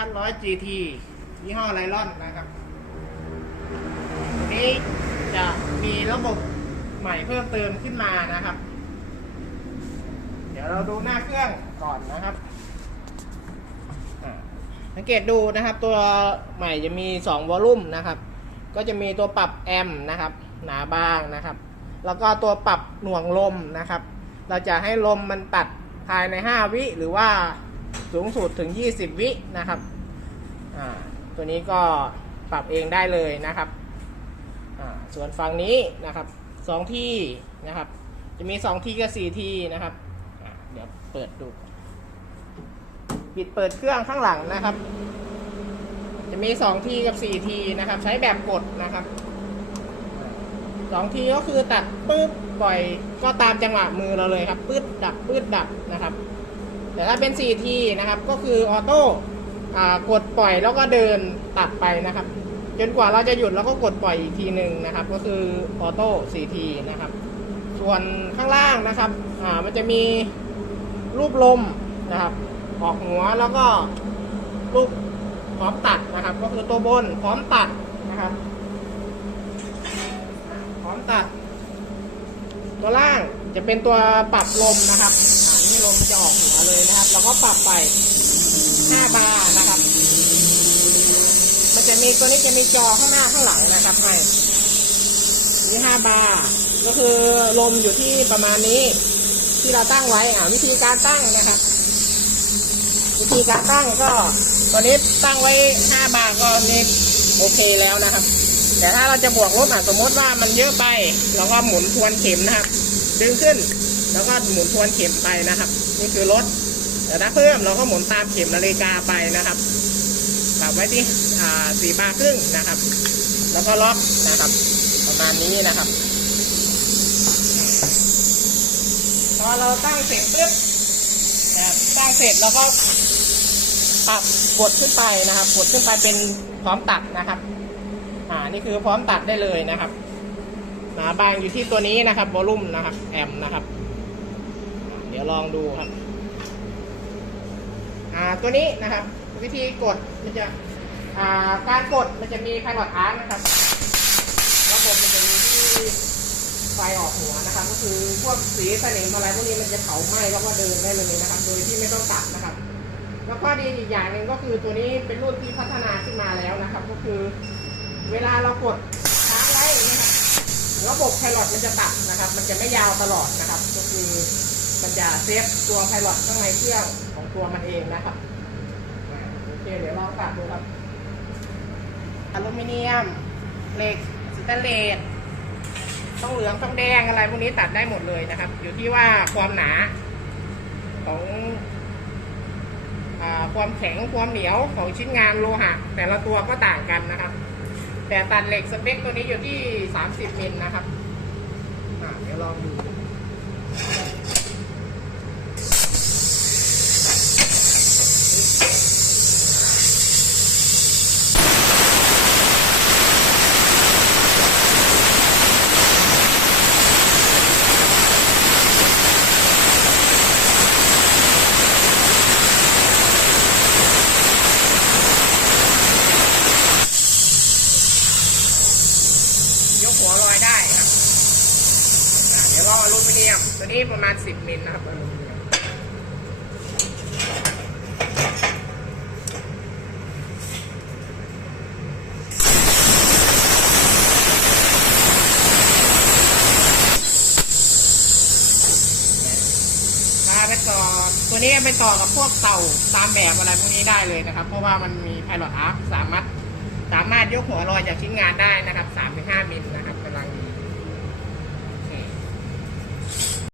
คันร้อย GT ยี่ห้อไลลอนนะครับตัวนี้จะมีระบบใหม่เพิ่มเติมขึ้นมานะครับ เดี๋ยวเราดูหน้าเครื่องก่อนนะครับสังเกตดูนะครับ ตัวใหม่จะมี 2 วอลลุ่มนะครับ ก็จะมีตัวปรับแอมป์นะครับ หนาบางนะครับ แล้วก็ตัวปรับหน่วงลมนะครับ เราจะให้ลมมันตัดภายใน 5 วิหรือว่า สูงสุดถึง 20 วินะครับอ่าตัวนี้ก็ปรับเองได้เลยนะครับอ่าส่วนฝั่งนี้นะครับสองที่นะครับ จะมี 2 ที่กับ4ที่นะครับเดี๋ยวเปิดดู ปิดเปิดเครื่องข้างหลังนะครับ จะมี 2 ทีกับ4ทีนะครับ ใช้แบบกดนะครับสองทีก็คือตัดปื๊บปล่อยก็ตามจังหวะมือเราเลยครับปื๊ดดับปื๊ดดับนะครับ แต่ถ้าเป็น4ทีนะครับก็คือออโต้กดปล่อยแล้วก็เดินตัดไปนะครับ จนกว่าเราจะหยุดแล้วก็กดปล่อยอีกทีหนึ่งนะครับ ก็คือออโต้4ทีนะครับ ส่วนข้างล่างนะครับมันจะมีรูปลมนะครับออกหัวแล้วก็รูปพร้อมตัดนะครับ ก็คือตัวบนพร้อมตัดนะครับอ่าพร้อมตัด ตัวล่างจะเป็นตัวปรับลมนะครับ มจะออกหัวเลยนะครับ แล้วก็ปรับไป5บาร์นะครับ มันจะมีตัวนี้จะมีจอข้างหน้าข้างหลังนะครับให้นี่5บาร์ก็คือลมอยู่ที่ประมาณนี้ ที่เราตั้งไว้อ่าวิธีการตั้งนะครับวิธีการตั้งก็ตัวนี้ตั้งไว้5บาร์ก็นี่โอเคแล้วนะครับ แต่ถ้าเราจะบวกลบอะสมมติว่ามันเยอะไป เราก็หมุนทวนเข็มนะครับ ดึงขึ้น แล้วก็หมุนทวนเข็มไปนะครับ นี่คือลดแต่ถ้าเพิ่มเราก็หมุนตามเข็มนาฬิกาไปนะครับปรับไว้ที่สี่บาครึ่งนะครับ แล้วก็ล็อกนะครับ ประมาณนี้นะครับพอเราตั้งเสร็จปุ๊บนะครับตั้งเสร็จแล้วก็ปรับกดขึ้นไปนะครับ กดขึ้นไปเป็นพร้อมตัดนะครับ อ่า นี่คือพร้อมตัดได้เลยนะครับหนาบางอยู่ที่ตัวนี้นะครับวอลลุ่มนะครับ แอมนะครับ ดี๋ยวลองดูครับอ่าตัวนี้นะครับ วิธีกดมันจะอ่าการกดมันจะมีไพลอตอาร์นะครับระบบมันจะมีที่ไฟออกหัวนะครับ ก็คือพวกสีสนิมอะไรพวกนี้มันจะเผาไหม้แล้วก็เดินได้เลยนะครับ โดยที่ไม่ต้องตัดนะครับ แล้วก็ดีอีกอย่างหนึ่งก็คือตัวนี้เป็นรุ่นที่พัฒนาขึ้นมาแล้วนะครับ ก็คือ เวลาเรากดค้างไว้อย่างนี้ครับระบบไพลอตมันจะตัดนะครับ มันจะไม่ยาวตลอดนะครับ ก็คือ มันจะเซฟตัวไพลอตข้างในเครื่องของตัวมันเองนะครับโอเคเดี๋ยวลองตัดดูครับอลูมิเนียมเหล็กสแตนเลสต้องเหลืองต้องแดงอะไรพวกนี้ตัดได้หมดเลยนะครับ อยู่ที่ว่าความหนาของอความแข็งความเหนียวของชิ้นงานโลหะ แต่ละตัวก็ต่างกันนะครับ แต่ตัดเหล็กสเปคตัวนี้อยู่ที่ 30มิลนะครับเดี๋ยวลองดู ยกหัวลอยได้ครับ อ่าเดี๋ยวลองอลูมิเนียม ตัวนี้ประมาณ 10มิลนะครับอลูมิเนียมมาไปต่อตัวนี้ไปต่อกับพวกเต่าตามแบบอะไรพวกนี้ได้เลยนะครับ เพราะว่ามันมีไพลอตอาร์สามารถสามารถยกหัวลอยจากชิ้นงานได้นะครับ3-5มิลนะครับใน